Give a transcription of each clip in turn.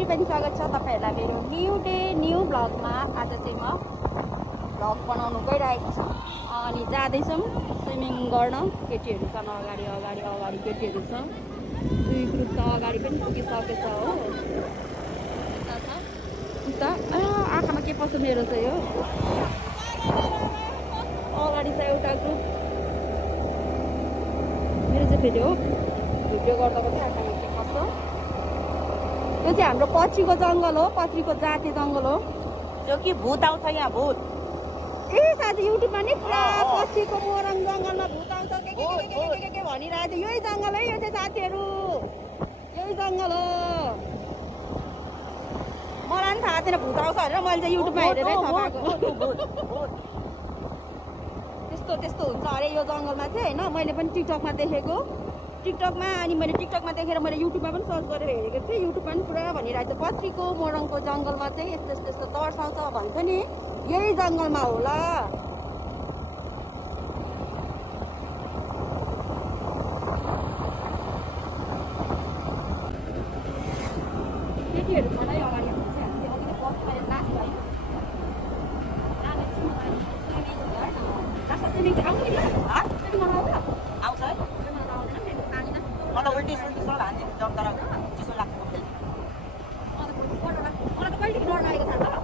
फेरि पनि स्वागत छ तपाईहरुलाई मेरो न्यू डे न्यू ब्लगमा। आज चाहिँ म ब्लग बनाउन गइरहेको छु अनि जाँदै छौं स्विमिङ गर्न। केटीहरु छन् अगाडि अगाडि अगाडि केटीहरु छ, दुई ग्रुप त अगाडि पनि पुगिसकेछ हो। उता आँखामा के पर्छ मेरो चाहिँ हो। अगाडि छ एउटा ग्रुप, मेरो चाहिँ फेरि हो भिडियो गर्दा पनि आँखामा के पर्छ। यो चाहिँ हाम्रो पत्रीको जंगल हो, पत्रीको जाति जंगल हो, जो कि भूत आउँछ यहाँ भूत। ए साथी युट्युबमा नि पुरा पत्रीको मोरङ जंगलमा भूत आउँछ के भनिरहेको थियो। यही जंगल है यो चाहिँ साथीहरु, यही जंगल हो। मलाई नि थाहा थिएन भूत आउँछ भनेर, मैले चाहिँ युट्युबमा हेरेरै थाहा पाएको। त्यस्तो त्यस्तो हुन्छ अरे यो जंगलमा चाहिँ हैन। मैले पनि टिकटकमा देखेको, टिकटकमा, अनि मैले टिकटकमा देखेर मैले युट्युबमा पनि सर्च गरेर हेरेको थिएँ। युट्युबमा पनि पुरा भनिरहेको थियो पत्रीको मोरङको जंगलमा चाहिँ यस्तो यस्तो यस्तो तर्साउँछ भन्छ नि, यही जंगलमा होला। केटीहरु छ नै अगाडि उल्टी सुल्टी सो हान्ने जब तर चिसो लाग्छ मलाई त कहिले डर लागेको थाहा छ।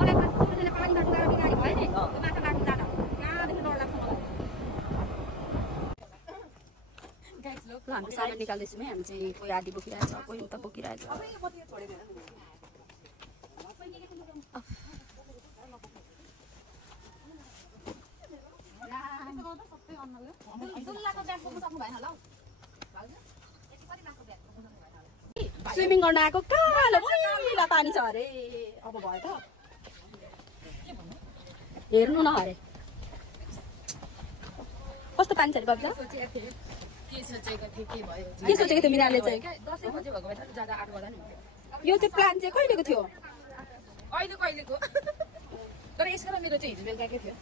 मलाई मासुले पानीमा डुबाएर बिगारी भयो नि, माछा मार्नु जाँदा कहाँदेखि डर लाग्छ मलाई। ल हामी सामान निकाल्दैछौँ है। हामी चाहिँ कोही आधी बोकिरहेछ, कोही उता बोकिरहेछ। स्विमिङ गर्न आएको कालो बुइला पानी छ अरे। अब भयो त हेर्नु न अरे कस्तो पानी छ अरे। बब्जा के सोचेको थियो मिराले चाहिँ? 10 बजे भएको भए त ज्यादा 8 गर्दा नि हुन्थ्यो। यो चाहिँ प्लान चाहिँ कहिलेको थियो? कहिलेको तर यसको र मेरो चाहिँ हिजो बेलुकाकै थियो।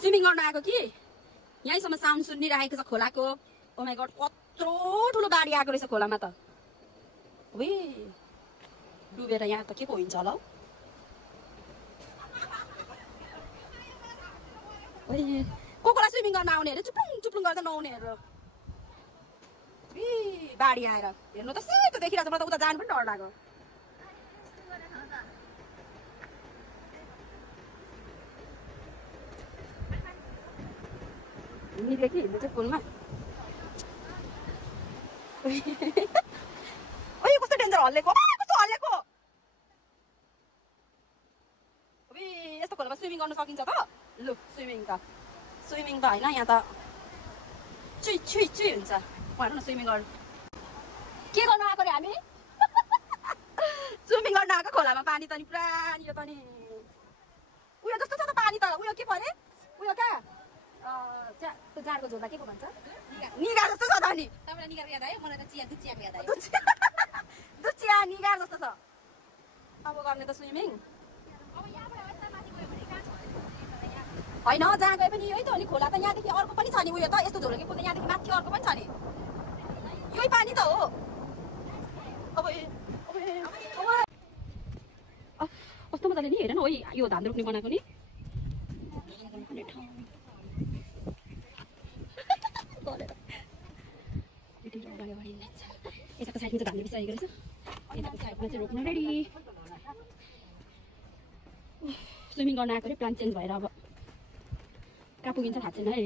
स्विमिङ गर्न आएको कि यहीँसम्म साउन्ड सुनिरहेको छ खोलाको। ओ माइ गॉड कत्रो ठुलो बाढी आएको रहेछ खोलामा त। वे डुबेर यहाँ त के को हुन्छ होला हौ। कोलाई स्विमिङ गर्न आउने अरे चुप्लुङ चुप्लुङ गर्दा नआउनेहरू। बाढी आएर हेर्नु त सेतो देखिरहेको छ। मलाई त उता जानु पनि डर लाग्यो। हिँड्दै कि हिँड्नु चाहिँ पुलमा कस्तो डेन्जर हल्लेको, कस्तो हल्लेको। यस्तो खोलामा स्विमिङ गर्न सकिन्छ त? लु स्विमिङ त होइन, यहाँ त चुई चुई चुई हुन्छ। भनौँ न स्विमिङ गर्नु के गर्नु आएको रे हामी? स्विमिङ गर्न आएको खोलामा। पानी त नि पुरा यो त नि उयो जस्तो छ त पानी त। उयो के परे उयो क्या त्यो जाडको झोला के को भन्छ? निगार जस्तो छ त नि। तपाईलाई निगार याद आयो, मलाई त चिया दुचियाको याद आयो। दुचिया निगार जस्तो छ। अब गर्ने त स्विमिङ होइन, जहाँ गए पनि यही त हो नि खोला त। यहाँदेखि अर्को पनि छ नि उयो त, यस्तो झोलकी पुल यहाँदेखि माथि अर्को पनि छ नि, यही पानी त हो। अब कस्तो मजाले नि हेर न, यो धान रोप्ने बनाएको नि। यताको साइडमा चाहिँ धान बिसाएको रहेछ, यताको साइडमा चाहिँ रोप्नु रेडी। स्विमिङ गर्न आएको रे, प्लान चेन्ज भएर अब कहाँ पुगिन्छ थाहा छैन है।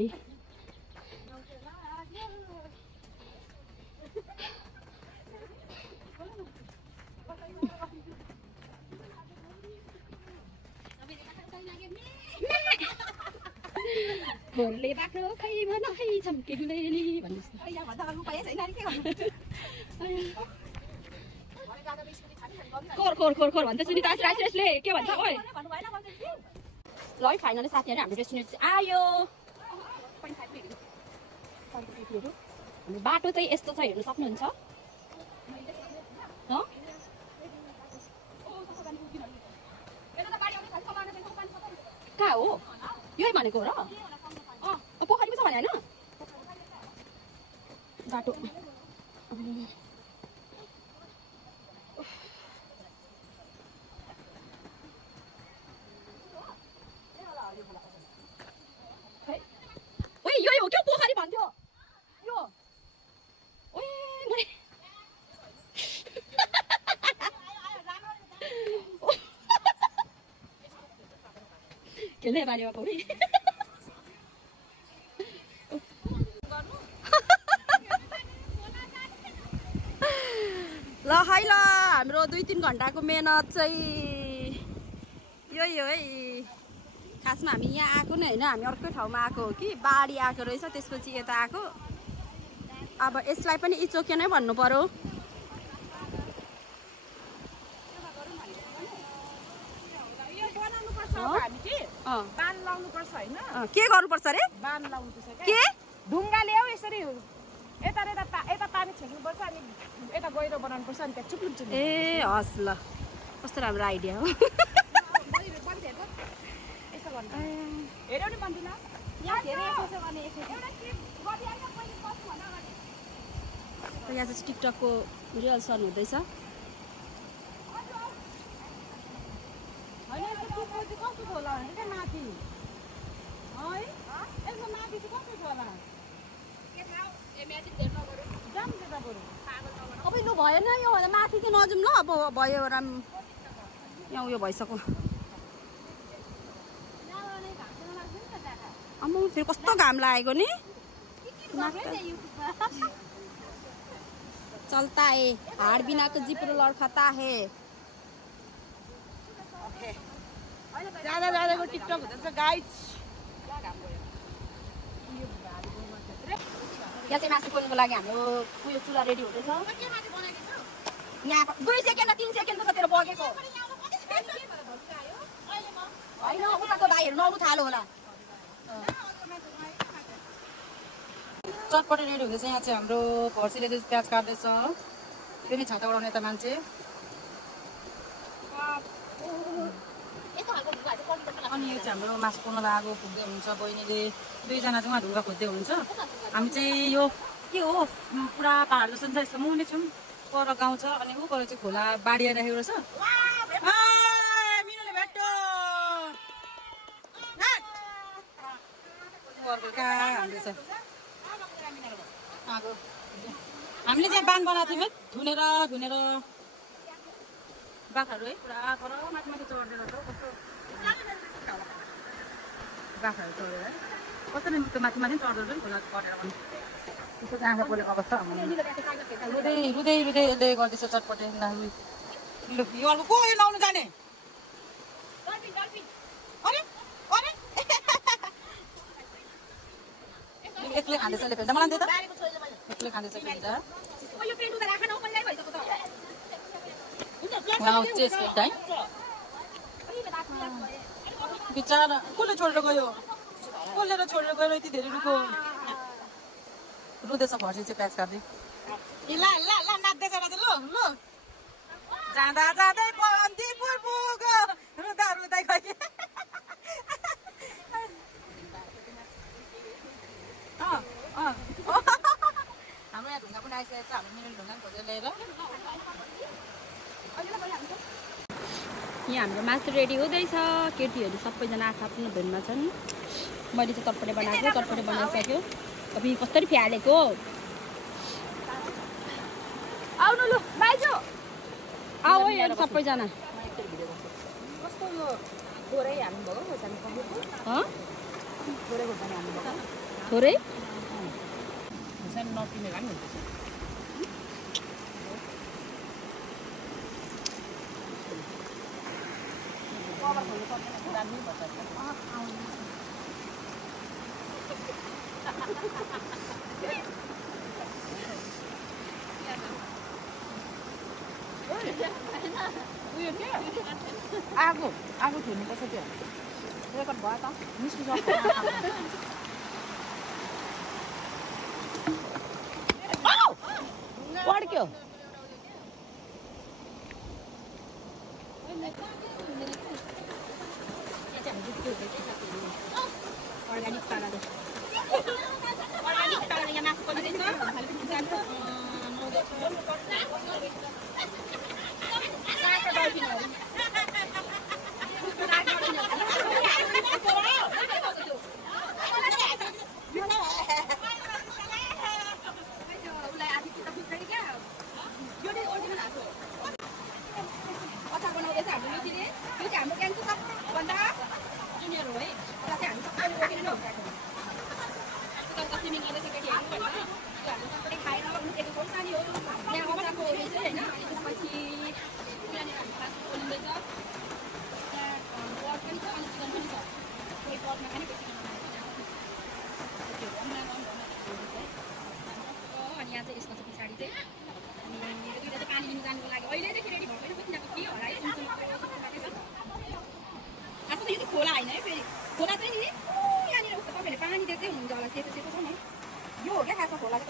खोरले बाख्रो खैमा नखै छम्के गुलेली भन्नुहोस् न। खोर खोर खोर खोर भन्छ सुनिता राइसले के भन्छ ओइ। ल है फाइनली साथीहरु हाम्रो डेस्टिनेसन आयो। बाटो चाहिँ यस्तो छ, हेर्न सक्नुहुन्छ। कहाँ हो यही भनेको हो र? पोखरीमा छ भने होइन बाटो। खेल्ने बारीमा पौडी ल है ल हाम्रो 2-3 घण्टाको मेहनत चाहिँ यो है खासमा हामी यहाँ आएको नै होइन हामी अर्कै ठाउँमा आएको हो कि बाढी आएको रहेछ त्यसपछि यता आएको अब यसलाई पनि इचोके नै भन्नु पर्यो के गर्नुपर्छ रे के ढुङ्गा ल्याऊ यसरी यता पानी छेक्नुपर्छ अनि यता गहिरो बनाउनुपर्छ अनि त्यहाँ चुप्लुक चुप्लुक ए हस् ल कस्तो राम्रो आइडिया हो हेऱ्यौ नि मन्दिर यहाँ चाहिँ टिकटकको रिहर्सल हुँदैछ अब लु भएन यो माथि चाहिँ नजाउँ ल अब भयो राम यहाँ उयो भइसक्यो अम्म फेरि कस्तो घाम लागेको नि चलता है हाड बिनाको जिब्रो लड्खता है ज्यादा ज्यादाको टिकटक हुँदैछ गाइज यहाँ चाहिँ मासु पोल्नुको लागि हाम्रो उयो चुल्हा रेडी हुँदैछ यहाँ 2 सेकेन्ड 3 सेकेन्डको छ तेरो बगेको होइन उताको भाइहरू नआउनु थालो होला चटपटे रेडी हुँदैछ यहाँ चाहिँ हाम्रो भर्सीले चाहिँ प्याज काट्दैछ फेरि छाता उडाउने त मान्छे अनि यो चाहिँ हाम्रो मासु पोल्न लागेको फुक्दै हुन्छ बहिनीले 2 जना चाहिँ उहाँ ढुङ्गा खोज्दै हुन्छ हामी चाहिँ यो के हो पुरा पहाड जस्तो छ यस्तो मुनि छौँ पर गाउँ छ अनि ऊ पर चाहिँ खोला बाढी आइरहेको रहेछ हामीले चाहिँ बान बनाएको थियौँ धुनेर बाख्राहरू है पुरा पर माथि माथि चढ्दै रहेछ कस्तो बाख्राहरू चढेर कस्तो माथि माथि चढ्दो रहेछ खोला चढेर पनि त्यस्तो चाहिँ आँखा पोलेको अवस्था रुँदै यसले गर्दैछ चटपटे यो अर्को को यो लाउनु जाने एक्लै खाँदैछ ले मलाई दे त एक्लै खाँदैछ बिचारा कसले छोडेर गयो यति धेरै रुखो रुँदैछ भर्सी चाहिँ प्याज काट्दै ल नाच्दैछ ल जाँदा जाँदै बन्दीपुर पुग्यो रुँदा गयो हाम्रो यहाँ ढुङ्गा पनि आइसकेको छ हाम्रो मिनेल ढुङ्गा पनि खोजेर ल्याएर यहाँ हाम्रो मासु रेडी हुँदैछ केटीहरू सबैजना आफ्नो धुनमा छन् मैले चाहिँ चटपटे बनाइसक्यो अब कसरी फ्यालेको आउनु लु बाइजो आऊ है सबैजना कस्तो यो थोरै हाल्नु भएको खोर्सानी कम्पीको थोरै खोर्सानी हाल्नु भएको थोरै खोर्सानी नपिनेर पनि हुन्छ आगो थुन्नुपर्छ त्यो रेकर्ड भयो त मिस्टी पड्क्यो अर्ग्यानिक पाराले यहाँ मासु पनि अचार बनाउँदैछ हाम्रो मिटीले त्यो चाहिँ हाम्रो क्यान्सर सबभन्दा जुनियर हो है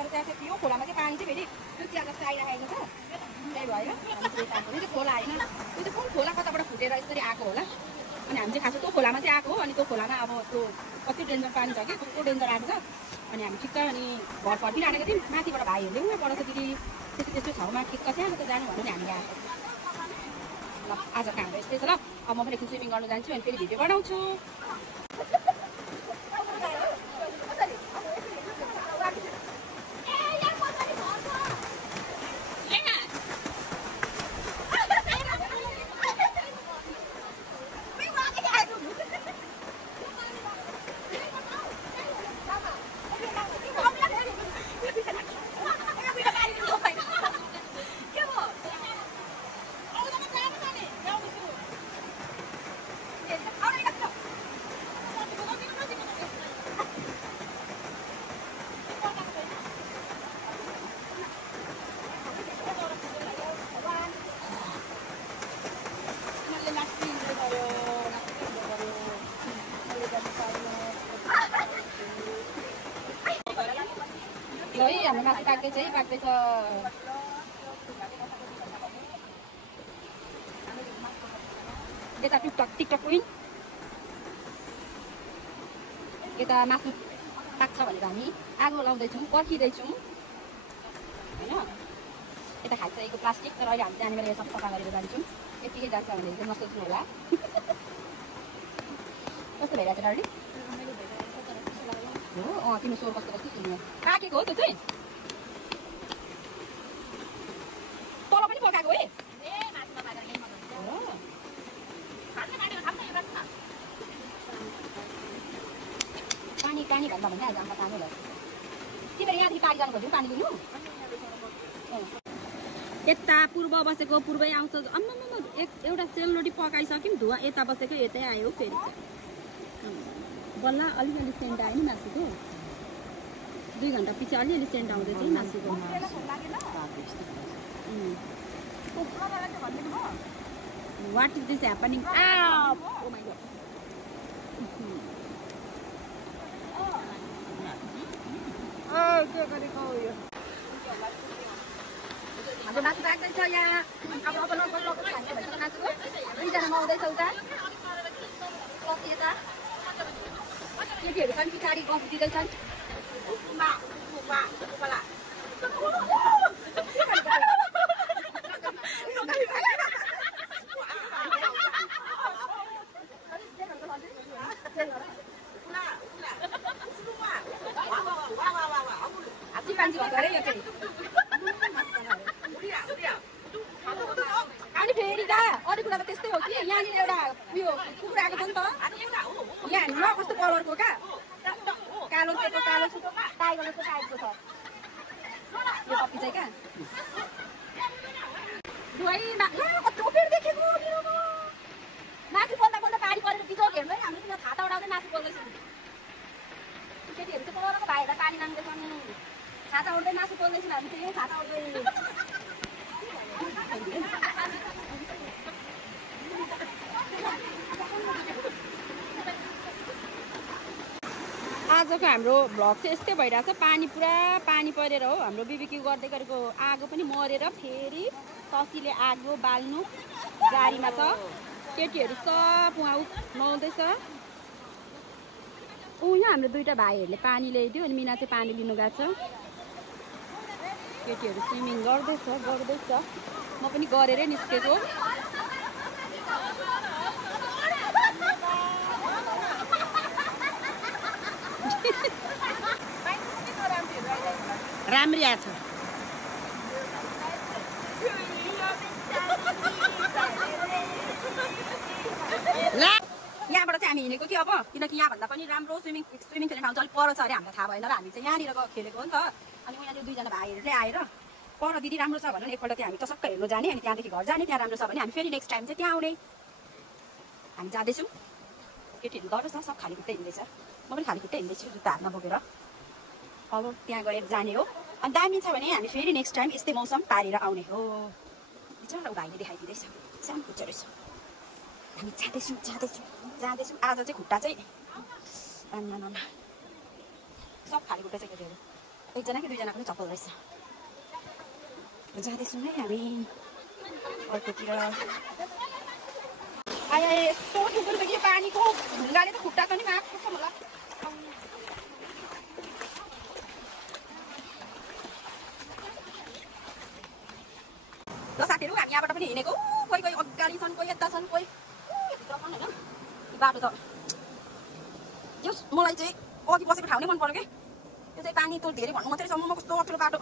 तर चाहिँ त्यो खोलामा चाहिँ पानी चाहिँ फेरि त्यो चिया जस्तो आइरहेको छ त्यही भएर हामी चाहिँ खोला होइन त्यो चाहिँ कुन खोला कताबाट फुटेर यसरी आएको होला अनि हामी चाहिँ खास त्यो खोलामा चाहिँ आएको हो अनि त्यो खोलामा अब त्यो कति डेन्जर पानी छ कि कस्तो डेन्जर आएको छ अनि हामी ठिक्क अनि घर फर्किरहेको थियौँ माथिबाट भाइहरूले उहाँ पढाउँछ दिदी त्यस्तो ठाउँमा ठिक्क सानो त जानु भन्यो नि हामी आएको ल आजको हाम्रो यस्तै छ ल अब म पनि एकछिन स्विमिङ गर्नु जान्छु अनि फेरि भिडियो बनाउँछु हाम्रो मासु पाक्दैछ है पाक्दैछ यता टिकटक क्विन यता मासु पाक्छ भनेर हामी आगो लाउँदैछौँ पर्खिँदैछौँ होइन यता खाइसकेको प्लास्टिक तर अहिले हामी जाने बेला सब सफा गरेर जान्छौँ यतिकै जान्छ भने चाहिँ नसोच्नु होला कस्तो भइरहेको छ डरले हो तिम्रो स्वर कस्तो कस्तो सुन्नु पाकेको हो त्यो चाहिँ तल पनि पकाएको है पानी पानी भन्दा भनिहाल्छ अन्त पानी भयो तिमीहरू यहाँदेखि पारी जानु खोज्यौ पानी दिनु यता पूर्व बसेको पूर्वै आउँछ अम्म एउटा सेलरोटी पकाइसक्यौँ धुवा यता बसेको यतै आयो फेरि बल्ल अलिअलि सेन्ट आयो नि मासुको 2 घन्टा पछि अलिअलि सेन्ट आउँदैछ है मासुको what is this happening oh my god के गरेको यो हाम्रो मासु पाक्दैछ यहाँ अब लोकल खान्छ भन्छ मासुको 2 जनामा आउँदैछ उता कति यता केटीहरू पनि पछाडि गफ दिँदैछन् अनि फेरि दा अरू कुरा त त्यस्तै हो कि यहाँनिर एउटा उयो कुकुर आएको छ नि त यहाँ हेर्नु न कस्तो कलरको क्या कालो सेतो कालो सुतो टाइगर जस्तो टाइपको छ यो कपी चाहिँ क्या कत्रो पेट देखेको मासु बोल्दा बोल्दा पारी परेर बिचौक हेर्नु है हामीले किन छाता उडाउँदै मासु बोल्दैछौँ केटीहरू चाहिँ परको भाइएर पानी माग्दैछन् छाता उड्दै मासु बोल्दैछन् हामी चाहिँ छाता उड्दै आजको हाम्रो भ्लग चाहिँ यस्तै भइरहेछ पानी पुरा पानी परेर हो हाम्रो बिबिक्यू गर्दै गरेको आगो पनि मरेर फेरि तसीले आगो बाल्नु गाडीमा छ केटीहरू सब उहाँ नुहाउँदैछ यहाँ हाम्रो 2टा भाइहरूले पानी ल्याइदियो अनि मिना चाहिँ पानी लिनु गएको छ केटीहरू स्विमिङ गर्दैछ म पनि गरेरै निस्केको राम्री आछ यहाँबाट चाहिँ हामी हिँडेको कि अब किनकि यहाँभन्दा पनि राम्रो स्विमिङ खेल्ने ठाउँ चाहिँ अलिक पर छ अरे हामीलाई थाहा भएन र हामी चाहिँ यहाँनिर खेलेको हो नि त अनि यहाँ त्यो 2 जना भाइहरूले आएर पर दिदी राम्रो छ भने एकपल्ट चाहिँ हामी टसक्क हेर्नु जाने अनि त्यहाँदेखि घर जाने त्यहाँ राम्रो छ भने हामी फेरि नेक्स्ट टाइम चाहिँ त्यहाँ आउने हामी जाँदैछौँ केटीहरू गर्नुहोस् न सब खाली खुट्टै हिँड्दैछ म पनि खाली खुट्टै हिँड्दैछु जुत्ता हातमा बोकेर अब त्यहाँ गएर जाने हो अनि दामी छ भने हामी फेरि नेक्स्ट टाइम यस्तै मौसम पारेर आउने हो बिचरा भाइले देखाइदिँदैछ सानो खुट्टा रहेछ हामी जाँदैछौँ आज चाहिँ खुट्टा चाहिँ सब खाली खुट्टा चाहिँ केटीहरू एकजना कि दुईजना पनि चप्पल रहेछ जाँदैछौँ है हामी अर्कोतिर आया यस्तो ठुलो देखि पानीको ढुङ्गाले त खुट्टा पनि माफ गर्छ मलाई ल साथीहरू हामी यहाँबाट पनि हिँडेको कोही कोही अगाडि छन् कोही यता छन् कोही भित्र छन् होइन बाटो त यो मलाई चाहिँ अघि बसेको ठाउँ नै मन पर्यो कि यो चाहिँ पानी त धेरै भन्नु मात्रै छ म कस्तो अप्ठ्यारो बाटो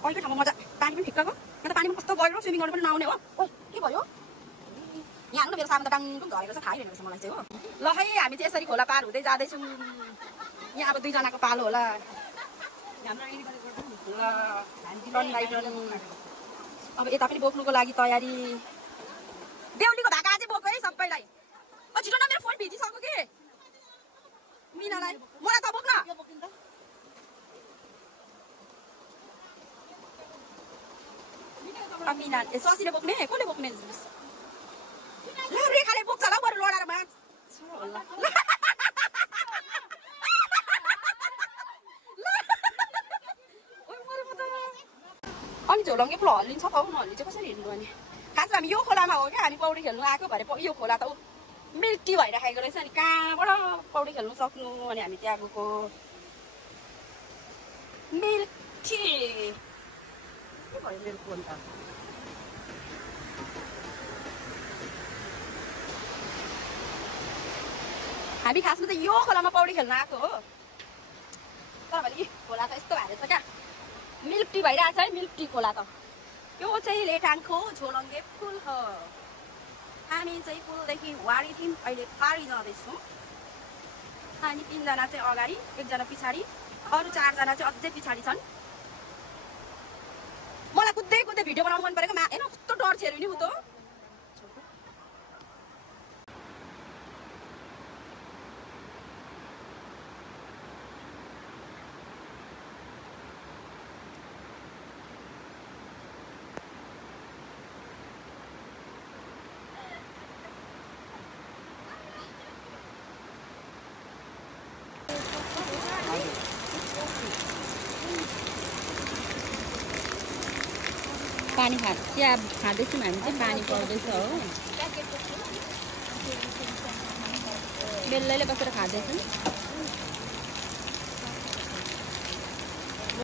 अहिलेको ठाउँमा मजा पानी पनि ठिक्कको यहाँ त पानीमा कस्तो गएर स्विमिङ गर्नु पनि नआउने हो ओ के भयो यहाँ आउनु मेरो सामान त डाङडुङ झरेको छ थाहै रहेको छ मलाई चाहिँ हो ल है हामी चाहिँ यसरी खोला पार हुँदै जाँदैछौँ यहाँ अब दुईजनाको पालो होला अब यता पनि बोक्नुको लागि तयारी बेहुलीको धागा चाहिँ बोक्यो है सबैलाई छिटो न मेरो फोन भिजिसक्यो कि मिनालाई मलाई त बोक्न मिना ससीले बोक्ने कसले बोक्ने रेखाले बोक्छ होला बरु लडाएर मा अनि झोलङ्गे पुरा हल्लिन्छ त हल्ली चाहिँ कसरी हिँड्नु अनि खास हामी यो खोलामा हो क्या हामी पौडी खेल्नु आएको भरे यो खोला त मिल्टी भइराखेको रहेछ अनि कहाँबाट पौडी खेल्नु सक्नु अनि हामी त्यहाँ गएको मिल्टी के भयो मेरो फोन त हामी खासमा चाहिँ यो खोलामा पौडी खेल्न आएको हो तर भने खोला त यस्तो भएर छ क्या मिल्टी भइरहेछ है मिल्टी खोला त यो चाहिँ लेटाङको झोलङ्गे पुल हो हामी चाहिँ पुलदेखि वारी थियौँ अहिले पारी जाँदैछौँ हामी 3 जना चाहिँ अगाडि एकजना पछाडि अरू 4 जना चाहिँ अझै पछाडि छन् मलाई कुद्दै कुद्दै भिडियो बनाउनु मन परेको हेर्नु कस्तो डर छ नि उ त पानी चिया खाँदैछौँ हामी चाहिँ पानी पाउँदैछ हो बेलैले बसेर खाँदैछौँ